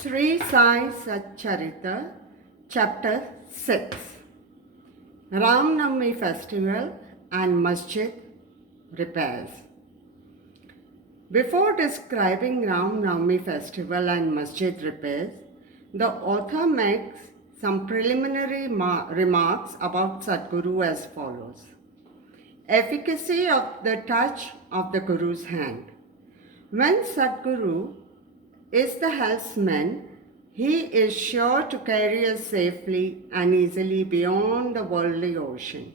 Shri Satcharita, Chapter 6, Ram Navami Festival and Masjid Repairs. Before describing Ram Navami Festival and Masjid repairs, the author makes some preliminary remarks about Satguru as follows. Efficacy of the touch of the Guru's hand. When Satguru is the helmsman, he is sure to carry us safely and easily beyond the worldly ocean.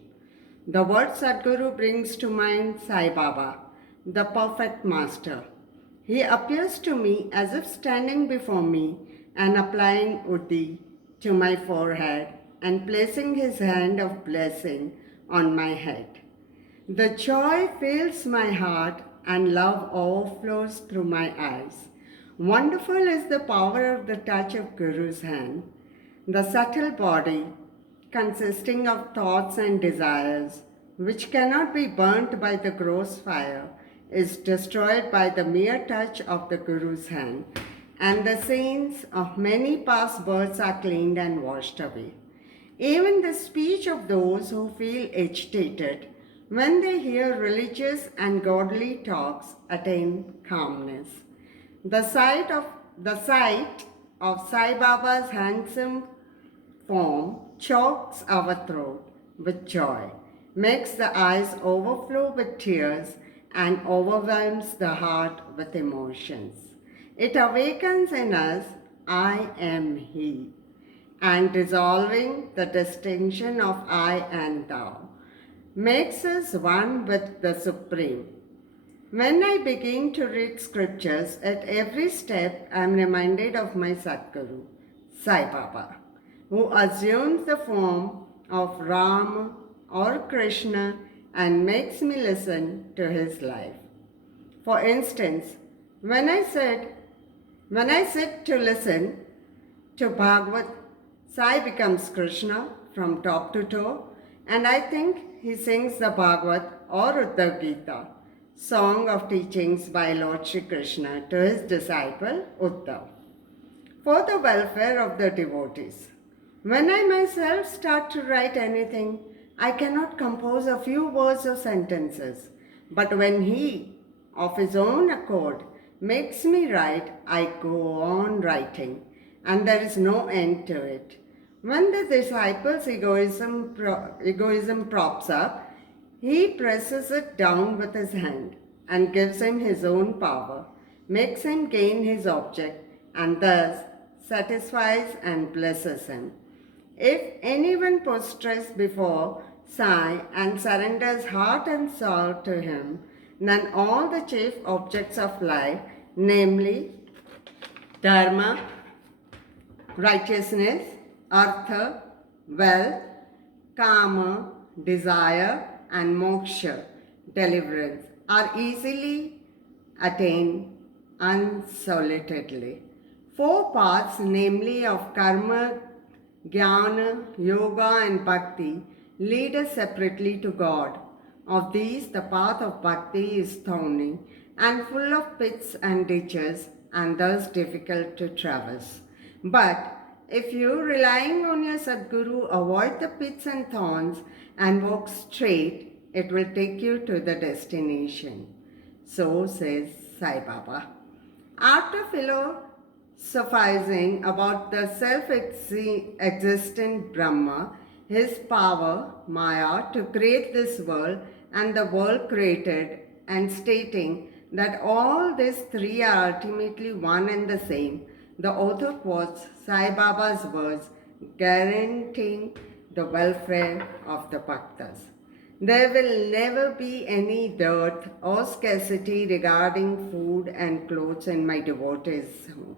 The word Satguru brings to mind Sai Baba, the perfect master. He appears to me as if standing before me and applying Uddhi to my forehead and placing his hand of blessing on my head. The joy fills my heart and love overflows through my eyes. Wonderful is the power of the touch of Guru's hand. The subtle body, consisting of thoughts and desires, which cannot be burnt by the gross fire, is destroyed by the mere touch of the Guru's hand, and the sins of many past births are cleaned and washed away. Even the speech of those who feel agitated when they hear religious and godly talks attain calmness. The sight of Sai Baba's handsome form chokes our throat with joy, makes the eyes overflow with tears, and overwhelms the heart with emotions. It awakens in us, I am He, and dissolving the distinction of I and Thou, makes us one with the Supreme. When I begin to read scriptures, at every step I am reminded of my Satguru, Sai Baba, who assumes the form of Rama or Krishna and makes me listen to his life. For instance, when I sit to listen to Bhagavad, Sai becomes Krishna from top to toe, and I think he sings the Bhagavad or Uddhav Gita, song of teachings by Lord Shri Krishna to his disciple Uddhav, for the welfare of the devotees. When I myself start to write anything, I cannot compose a few words or sentences, but when he, of his own accord, makes me write, I go on writing, and there is no end to it. When the disciple's egoism props up, he presses it down with his hand and gives him his own power, makes him gain his object, and thus satisfies and blesses him. If anyone prostrates before Sai and surrenders heart and soul to him, then all the chief objects of life, namely dharma, righteousness, artha, wealth, kama, desire, and moksha, deliverance, are easily attained unsolitedly. Four paths, namely of karma, jnana, yoga, and bhakti, lead us separately to God. Of these, the path of bhakti is thorny and full of pits and ditches, and thus difficult to traverse. But if you, relying on your Satguru, avoid the pits and thorns and walk straight, it will take you to the destination. So says Sai Baba. After philosophizing about the self-existent Brahma, his power, Maya, to create this world and the world created, and stating that all these three are ultimately one and the same, the author quotes Sai Baba's words, guaranteeing the welfare of the bhaktas. There will never be any dearth or scarcity regarding food and clothes in my devotees' home.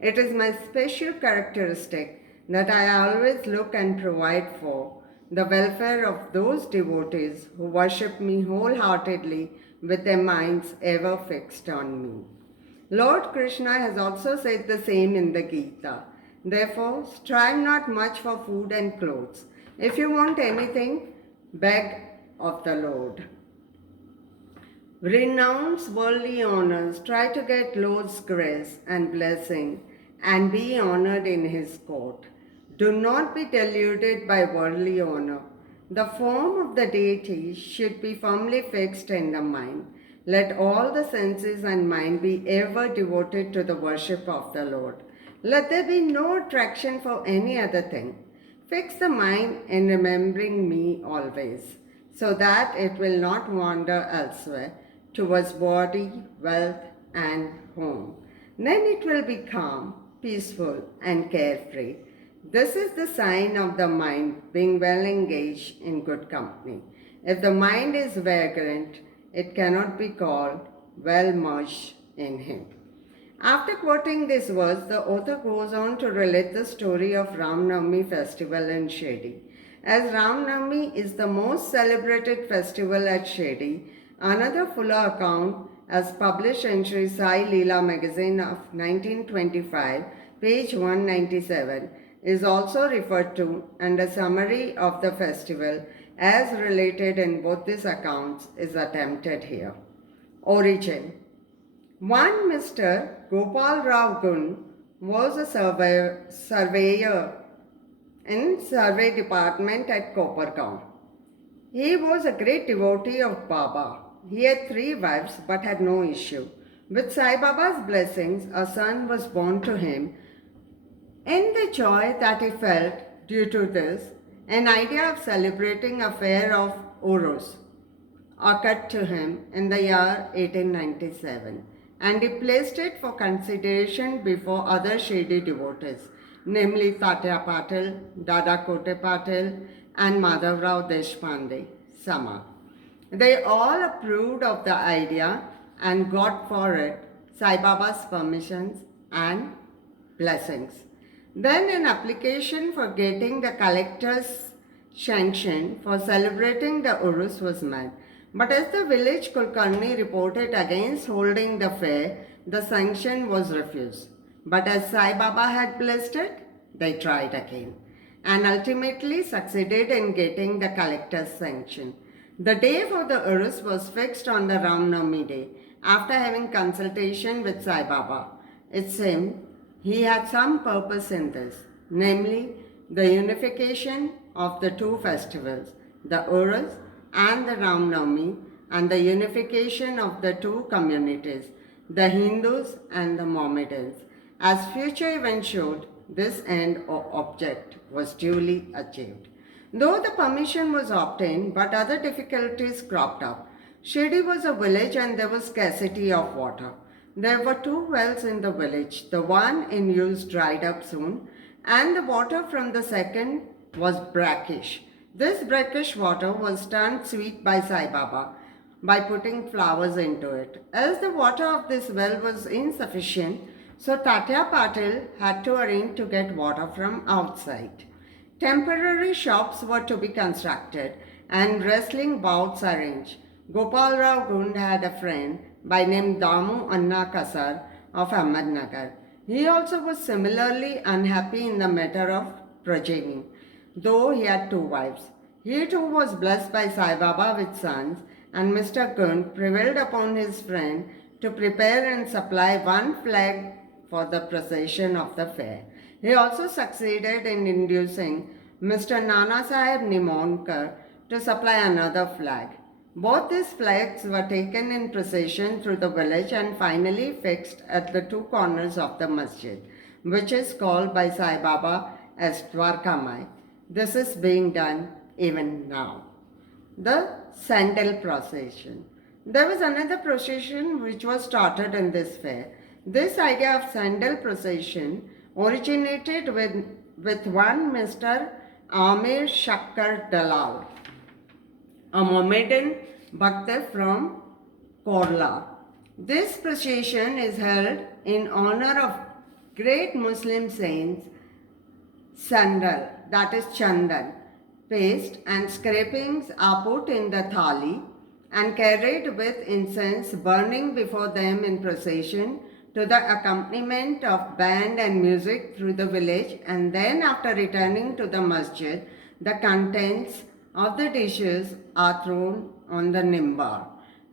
It is my special characteristic that I always look and provide for the welfare of those devotees who worship me wholeheartedly with their minds ever fixed on me. Lord Krishna has also said the same in the Gita. Therefore, strive not much for food and clothes. If you want anything, beg of the Lord. Renounce worldly honors, try to get Lord's grace and blessing, and be honored in his court. Do not be deluded by worldly honor. The form of the deity should be firmly fixed in the mind. Let all the senses and mind be ever devoted to the worship of the Lord. Let there be no attraction for any other thing. Fix the mind in remembering me always, so that it will not wander elsewhere towards body, wealth, and home. Then it will be calm, peaceful, and carefree. This is the sign of the mind being well engaged in good company. If the mind is vagrant, it cannot be called well merged in him. After quoting this verse, the author goes on to relate the story of Ram Navami festival in Shri. As Ram Navami is the most celebrated festival at Shri, another fuller account, as published in Shri Sai Leela magazine of 1925, page 197, is also referred to, and a summary of the festival as related in both these accounts is attempted here. Origin. One Mr. Gopal Rao Gun was a surveyor in survey department at Kopargaon. He was a great devotee of Baba. He had 3 wives but had no issue. With Sai Baba's blessings, a son was born to him. In the joy that he felt due to this, an idea of celebrating a fair of Urus occurred to him in the year 1897, and he placed it for consideration before other Shirdi devotees, namely Tatya Patil, Dada Kote Patil, and Madhavrao Deshpande, Sama. They all approved of the idea and got for it Sai Baba's permissions and blessings. Then an application for getting the collector's sanction for celebrating the Urus was made. But as the village Kulkarni reported against holding the fair, the sanction was refused. But as Sai Baba had blessed it, they tried again and ultimately succeeded in getting the collector's sanction. The day for the Urus was fixed on the Ram Navami day after having consultation with Sai Baba. It seemed he had some purpose in this, namely the unification of the 2 festivals, the Urus and the Ram Navami, and the unification of the 2 communities, the Hindus and the Mohammedans. As future events showed, this end or object was duly achieved. Though the permission was obtained, but other difficulties cropped up. Shirdi was a village and there was scarcity of water. There were 2 wells in the village. The one in use dried up soon, and the water from the second was brackish. This brackish water was turned sweet by Sai Baba by putting flowers into it. As the water of this well was insufficient, so Tatya Patil had to arrange to get water from outside. Temporary shops were to be constructed and wrestling bouts arranged. Gopal Rao Gund had a friend by name Damu Anna Kasar of Ahmednagar. He also was similarly unhappy in the matter of progeny, though he had 2 wives. He too was blessed by Sai Baba with sons, and Mr. Gund prevailed upon his friend to prepare and supply 1 flag for the procession of the fair. He also succeeded in inducing Mr. Nana Sahib Nimonkar to supply another flag. Both these flags were taken in procession through the village and finally fixed at the 2 corners of the Masjid, which is called by Sai Baba as Dwarkamai. This is being done even now. The Sandal Procession. There was another procession which was started in this fair. This idea of Sandal Procession originated with one Mr. Amir Shakkar Dalal, a Mohammedan Bhakta from Korla. This procession is held in honor of great Muslim saints Sandal, that is Chandan. Paste and scrapings are put in the thali and carried with incense burning before them in procession to the accompaniment of band and music through the village, and then after returning to the masjid, the contents of the dishes are thrown on the nimbar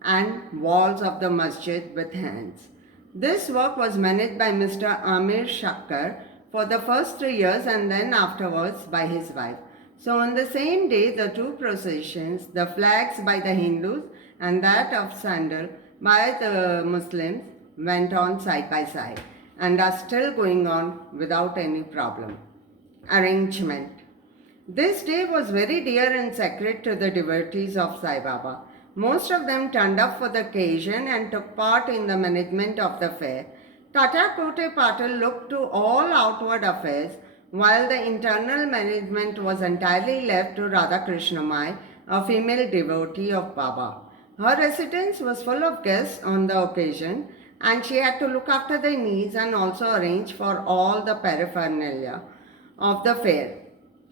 and walls of the masjid with hands. This work was managed by Mr. Amir Shakkar for the first 3 years and then afterwards by his wife. So on the same day, the two processions, the flags by the Hindus and that of Sandal by the Muslims, went on side by side and are still going on without any problem. Arrangement. This day was very dear and sacred to the devotees of Sai Baba. Most of them turned up for the occasion and took part in the management of the fair. Tata Kote Patil looked to all outward affairs, while the internal management was entirely left to Radha Krishnamai, a female devotee of Baba. Her residence was full of guests on the occasion, and she had to look after their needs and also arrange for all the paraphernalia of the fair.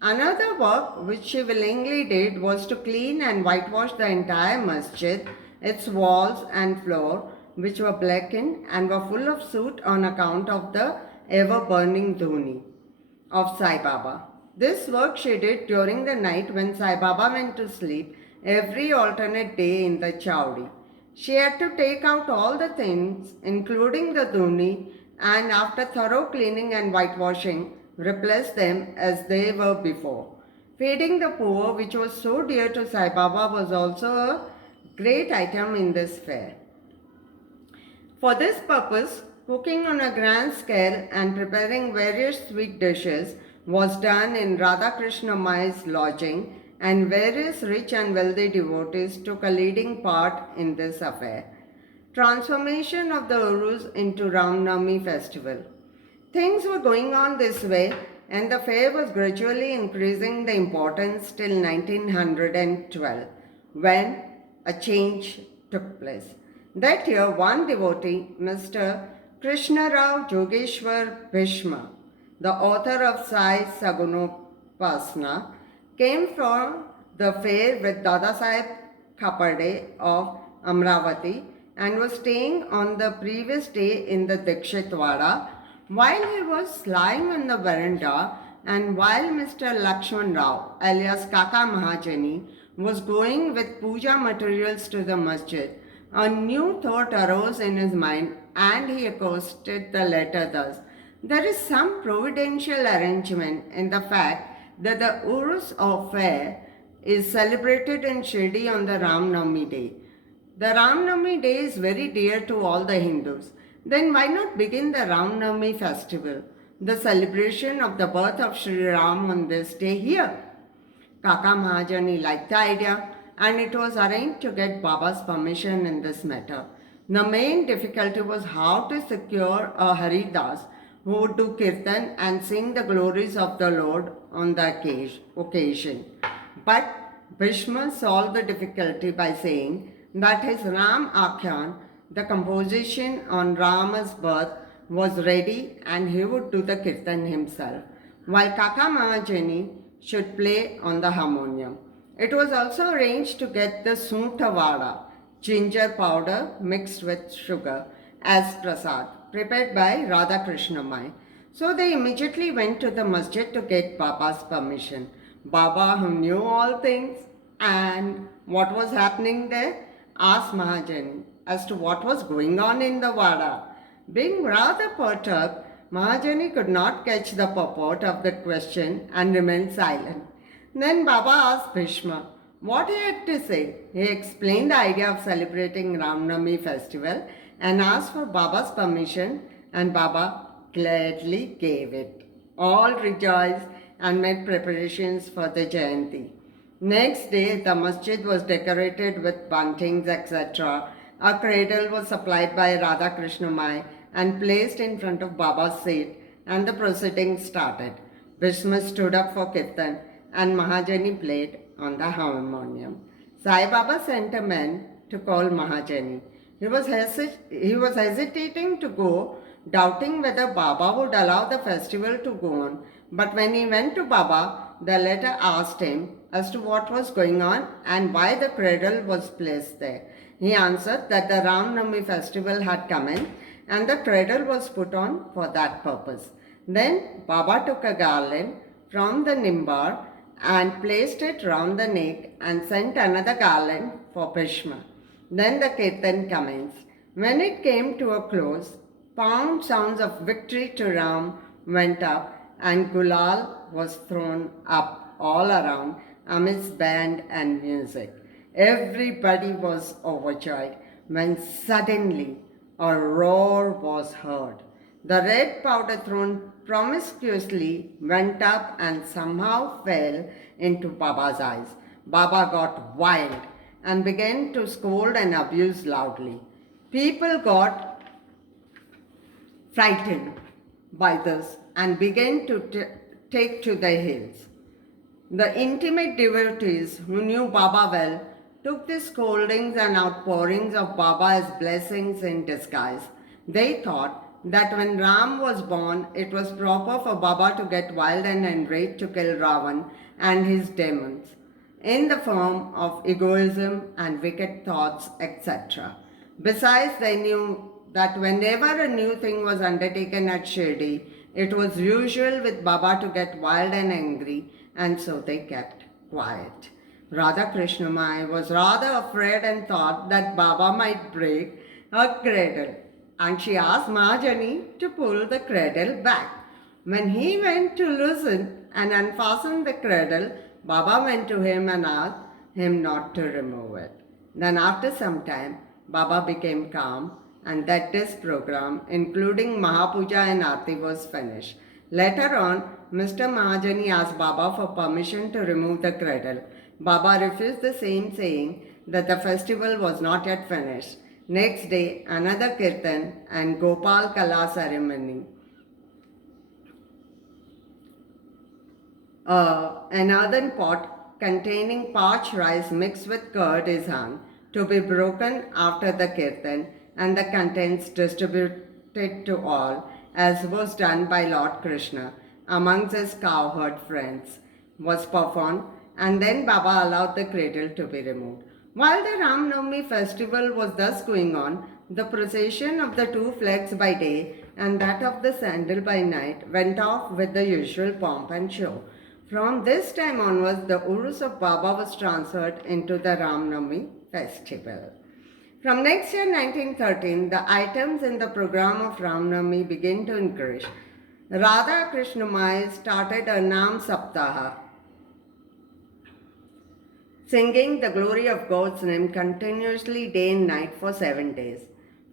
Another work which she willingly did was to clean and whitewash the entire masjid, its walls and floor, which were blackened and were full of soot on account of the ever-burning dhuni of Sai Baba. This work she did during the night when Sai Baba went to sleep every alternate day in the chowdi. She had to take out all the things, including the dhuni, and after thorough cleaning and whitewashing, replace them as they were before. Feeding the poor, which was so dear to Sai Baba, was also a great item in this fair. For this purpose, cooking on a grand scale and preparing various sweet dishes was done in Radha Krishna Mai's lodging, and various rich and wealthy devotees took a leading part in this affair. Transformation of the Urus into Ram Navami festival. Things were going on this way, and the fair was gradually increasing the importance till 1912, when a change took place. That year, one devotee, Mr. Krishna Rao Jogeshwar Bhishma, the author of Sai Sagunopasna, came from the fair with Dada Saheb Khapade of Amravati and was staying on the previous day in the Dikshitwada. While he was lying on the veranda and while Mr. Lakshman Rao, alias Kaka Mahajani, was going with puja materials to the masjid, a new thought arose in his mind and he accosted the latter thus. There is some providential arrangement in the fact that the Urus of fair is celebrated in Shri on the Ram Navami day. The Ram Navami day is very dear to all the Hindus. Then why not begin the Ram Navami festival, the celebration of the birth of Shri Ram on this day here? Kaka Mahajani liked the idea and it was arranged to get Baba's permission in this matter. The main difficulty was how to secure a Haridas who would do kirtan and sing the glories of the Lord on the occasion. But Bhishma solved the difficulty by saying that his Ram Akhyan, the composition on Rama's birth, was ready and he would do the kirtan himself, while Kaka Mahajani should play on the harmonium. It was also arranged to get the Suntavada, ginger powder mixed with sugar, as prasad, prepared by Radha Krishna Mai. So they immediately went to the masjid to get Baba's permission. Baba, who knew all things and what was happening there, asked Mahajani as to what was going on in the Vada. Being rather perturbed, Mahajani could not catch the purport of the question and remained silent. Then Baba asked Bhishma what he had to say. He explained the idea of celebrating Ram Navami festival and asked for Baba's permission, and Baba gladly gave it. All rejoiced and made preparations for the Jayanti. Next day, the masjid was decorated with buntings, etc. A cradle was supplied by Radha Krishna Mai and placed in front of Baba's seat, and the proceedings started. Bhishma stood up for kirtan and Mahajani played on the harmonium. Sai Baba sent a man to call Mahajani. He was hesitating to go, doubting whether Baba would allow the festival to go on. But when he went to Baba, the latter asked him as to what was going on and why the cradle was placed there. He answered that the Ram Navami festival had come in and the cradle was put on for that purpose. Then Baba took a garland from the nimbar and placed it round the neck and sent another garland for Bhishma. Then the kirtan commenced. When it came to a close, Pound sounds of victory to Ram went up, and Gulal was thrown up all around amidst band and music. Everybody was overjoyed when suddenly a roar was heard. The red powder thrown promiscuously went up and somehow fell into Baba's eyes. Baba got wild and began to scold and abuse loudly. People got frightened by this and began to take to the hills. The intimate devotees who knew Baba well took the scoldings and outpourings of Baba as blessings in disguise. They thought that when Ram was born, it was proper for Baba to get wild and enraged to kill Ravan and his demons in the form of egoism and wicked thoughts, etc. Besides, they knew that whenever a new thing was undertaken at Shirdi, it was usual with Baba to get wild and angry, and so they kept quiet. Radha Krishnamai was rather afraid and thought that Baba might break her cradle, and she asked Mahajani to pull the cradle back. When he went to loosen and unfasten the cradle, Baba went to him and asked him not to remove it. Then after some time, Baba became calm, and that this program, including Mahapuja and Aarti, was finished. Later on, Mr. Mahajani asked Baba for permission to remove the cradle. Baba refused the same, saying that the festival was not yet finished. Next day, another kirtan and Gopal Kala ceremony. An earthen pot containing parched rice mixed with curd is hung to be broken after the kirtan and the contents distributed to all, as was done by Lord Krishna amongst his cowherd friends, was performed, and then Baba allowed the cradle to be removed. While the Ram Navami festival was thus going on, the procession of the two flags by day and that of the sandal by night went off with the usual pomp and show. From this time onwards, the Urus of Baba was transferred into the Ram Navami festival. From next year 1913, the items in the program of Ram Navami began to increase. Radha Krishnamai started a Nam Saptaha, singing the glory of God's name continuously day and night for 7 days,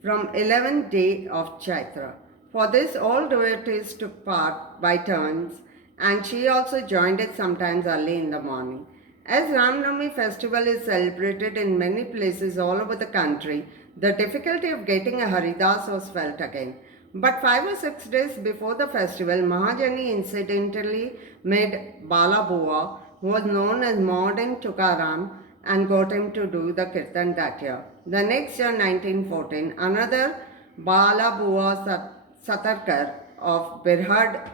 from 11th day of Chaitra. For this, all devotees took part by turns, and she also joined it sometimes early in the morning. As Ram Navami festival is celebrated in many places all over the country, the difficulty of getting a Haridas was felt again. But 5 or 6 days before the festival, Mahajani incidentally made Bala Bua, who was known as Modern Tukaram, and got him to do the kirtan that year. The next year, 1914, another Bala Bua Satarkar of Birhad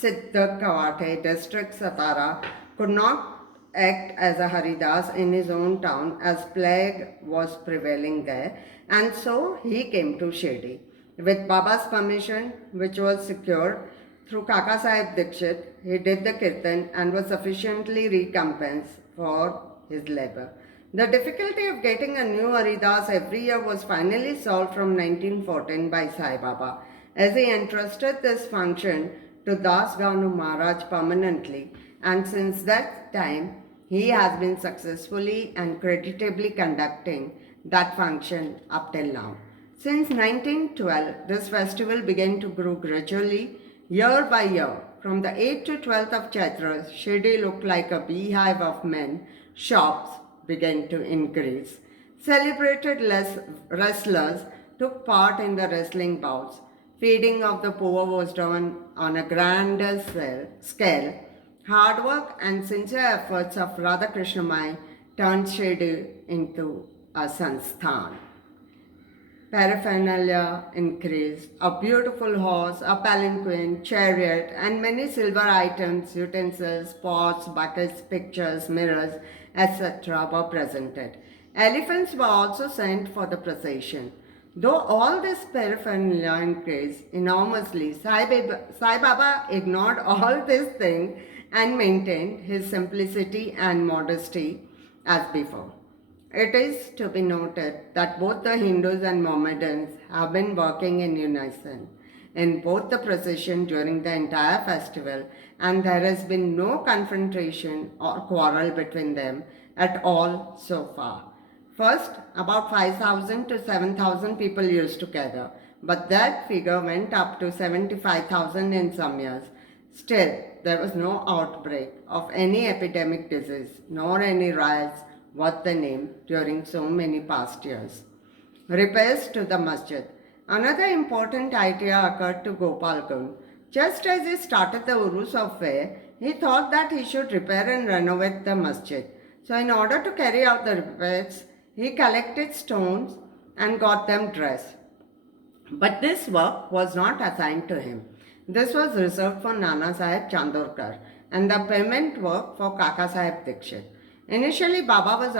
Siddha Kawate district Satara could not act as a Haridas in his own town as plague was prevailing there, and so he came to Shirdi. With Baba's permission, which was secured through Kaka Sahib Dikshit, he did the kirtan and was sufficiently recompensed for his labor. The difficulty of getting a new Haridas every year was finally solved from 1914 by Sai Baba, as he entrusted this function to Das Ganu Maharaj permanently, and since that time he has been successfully and creditably conducting that function up till now. Since 1912, this festival began to grow gradually, year by year. From the 8th to 12th of Chaitra, Shirdi looked like a beehive of men. Shops began to increase. Celebrated wrestlers took part in the wrestling bouts. Feeding of the poor was done on a grander scale. Hard work and sincere efforts of Radha Krishnamai turned Shirdi into a sansthan. Paraphernalia increased. A beautiful horse, a palanquin, chariot, and many silver items, utensils, pots, buckets, pictures, mirrors, etc. were presented. Elephants were also sent for the procession. Though all this paraphernalia increased enormously, Sai Baba ignored all these things and maintained his simplicity and modesty as before. It is to be noted that both the Hindus and Mohammedans have been working in unison in both the procession during the entire festival, and there has been no confrontation or quarrel between them at all so far. First, about 5,000 to 7,000 people used to gather, but that figure went up to 75,000 in some years. Still, there was no outbreak of any epidemic disease nor any riots worth the name during so many past years. Repairs to the masjid. Another important idea occurred to Gopal Gung. Just as he started the Urus of Fair, he thought that he should repair and renovate the masjid. So in order to carry out the repairs, he collected stones and got them dressed. But this work was not assigned to him. This was reserved for Nana Sahib Chandorkar and the payment work for Kaka Sahib Dikshit. Initially, Baba was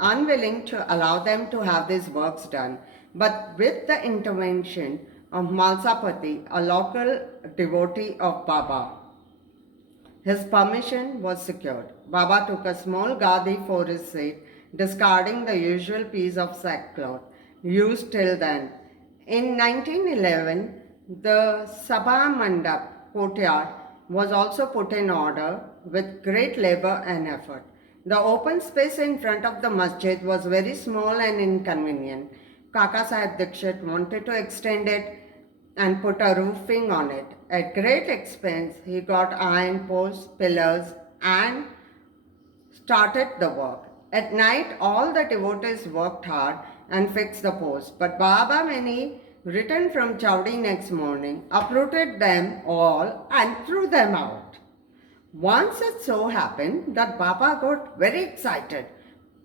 unwilling to allow them to have these works done, but with the intervention of Malsapati, a local devotee of Baba, his permission was secured. Baba took a small gadi for his seat, discarding the usual piece of sackcloth used till then. In 1911, the Sabha Mandap courtyard was also put in order with great labor and effort. The open space in front of the masjid was very small and inconvenient. Kaka Sahib Dikshit wanted to extend it and put a roofing on it. At great expense, he got iron posts, pillars, and started the work. At night, all the devotees worked hard and fixed the posts. But Baba, when he returned from Chowdi next morning, uprooted them all and threw them out. Once it so happened that Baba got very excited,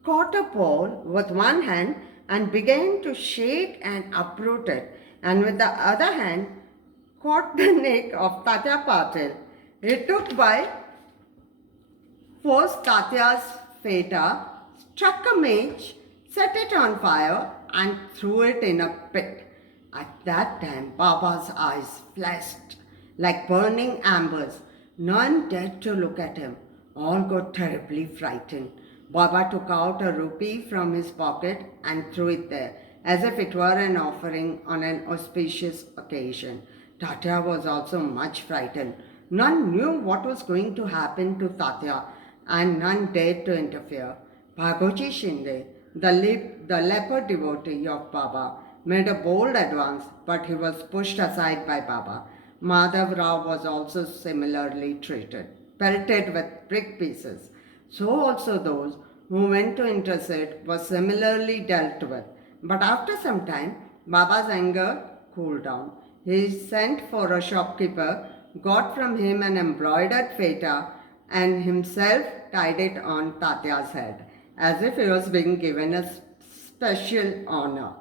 caught a pole with one hand and began to shake and uproot it, and with the other hand caught the neck of Tatya Patil. He took by force Tatya's feta, struck a match, set it on fire and threw it in a pit. At that time Baba's eyes flashed like burning embers. None dared to look at him. All got terribly frightened. Baba took out a rupee from his pocket and threw it there, as if it were an offering on an auspicious occasion. Tatya was also much frightened. None knew what was going to happen to Tatya, and none dared to interfere. Bhagoji Shinde, the leper devotee of Baba, made a bold advance, but he was pushed aside by Baba. Madhav Rao was also similarly treated, pelted with brick pieces. So also those who went to intercede were similarly dealt with. But after some time, Baba's anger cooled down. He sent for a shopkeeper, got from him an embroidered feta, and himself tied it on Tatya's head, as if he was being given a special honor.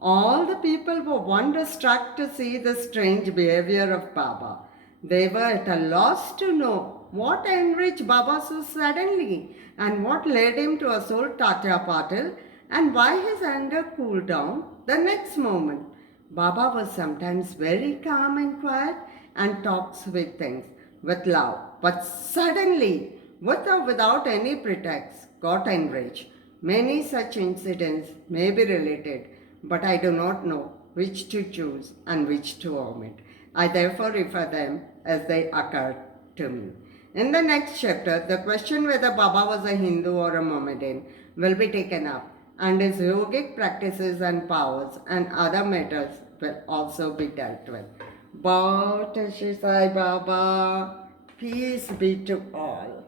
All the people were wonder-struck to see the strange behavior of Baba. They were at a loss to know what enriched Baba so suddenly and what led him to assault Tatya Patil and why his anger cooled down the next moment. Baba was sometimes very calm and quiet and talked sweet things with love, but suddenly, with or without any pretext, got enraged. Many such incidents may be related, but I do not know which to choose and which to omit. I therefore refer them as they occur to me. In the next chapter, the question whether Baba was a Hindu or a Mohammedan will be taken up, and his yogic practices and powers and other matters will also be dealt with. Bow to Shri Sai Baba. Peace be to all.